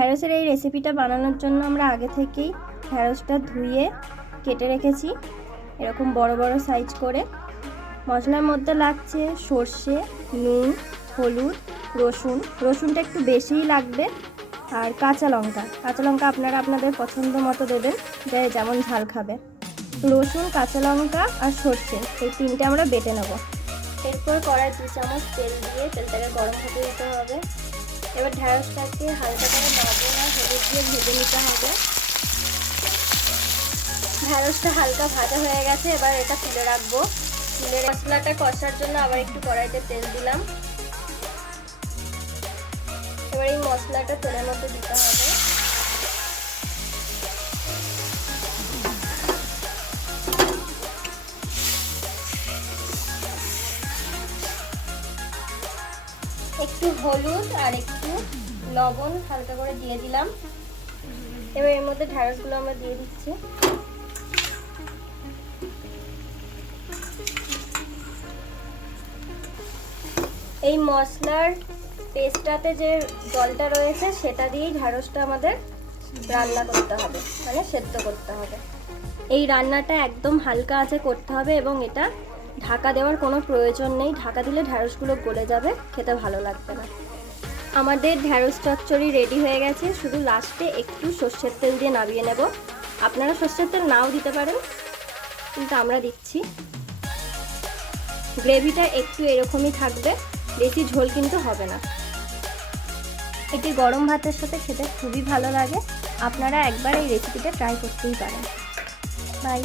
ঢ্যাঁড়সের এই রেসিপিটা বানানোর জন্য আমরা আগে থেকেই ঢ্যাঁড়সটা ধুয়ে কেটে রেখেছি এরকম বড় বড় সাইজ করে। মশলার মধ্যে লাগছে সর্ষে, নুন, হলুদ, রসুনটা একটু বেশিই লাগবে, আর কাঁচা লঙ্কা আপনারা আপনাদের পছন্দ মতো দেবেন, যেমন ঝাল খাবে। রসুন, কাঁচা লঙ্কা আর সর্ষে এই তিনটে আমরা বেটে নেব। এরপর কড়াই 2 চামচ তেল দিয়ে তেলটাকে গরম হতে দিতে হবে। এবার ঢ্যাঁড়সটাকে হালকা করে লবণ আর হলুদ দিয়ে ভেজে নিতে হবে। ঢ্যাঁড়সটা হালকা ভাজা হয়ে গেছে, এবার এটা তুলে রাখবো। মশলাটা কষার জন্য আবার একটু কড়াইতে তেল দিলাম। এবার এই মশলাটা তেলের মধ্যে দিতে হবে। একটু হলুদ আর একটু লবণ হালকা করে দিয়ে দিলাম। এবার এর মধ্যে ঢ্যাঁড়সগুলো আমরা দিয়ে দিচ্ছি। এই মশলার পেস্টটাতে যে জলটা রয়েছে সেটা দিয়েই ঢ্যাঁড়সটা আমাদের রান্না করতে হবে, মানে সেদ্ধ করতে হবে। এই রান্নাটা একদম হালকা আঁচে করতে হবে এবং এটা ঢাকা দেওয়ার কোনো প্রয়োজন নেই। ঢাকা দিলে ঢ্যাঁড়সগুলো গলে যাবে, খেতে ভালো লাগবে না। আমাদের ঢ্যাঁড়স চচ্চড়ি রেডি হয়ে গেছে, শুধু লাস্টে একটু সর্ষের তেল দিয়ে নামিয়ে নেব। আপনারা সর্ষের তেল নাও দিতে পারেন, কিন্তু আমরা দিচ্ছি। গ্রেভিটা একটু এরকমই থাকবে, বেশি ঝোল কিন্তু হবে না। এটি গরম ভাতের সাথে খেতে খুবই ভালো লাগে। আপনারা একবার এই রেসিপিটা ট্রাই করতেই পারেন। বাই।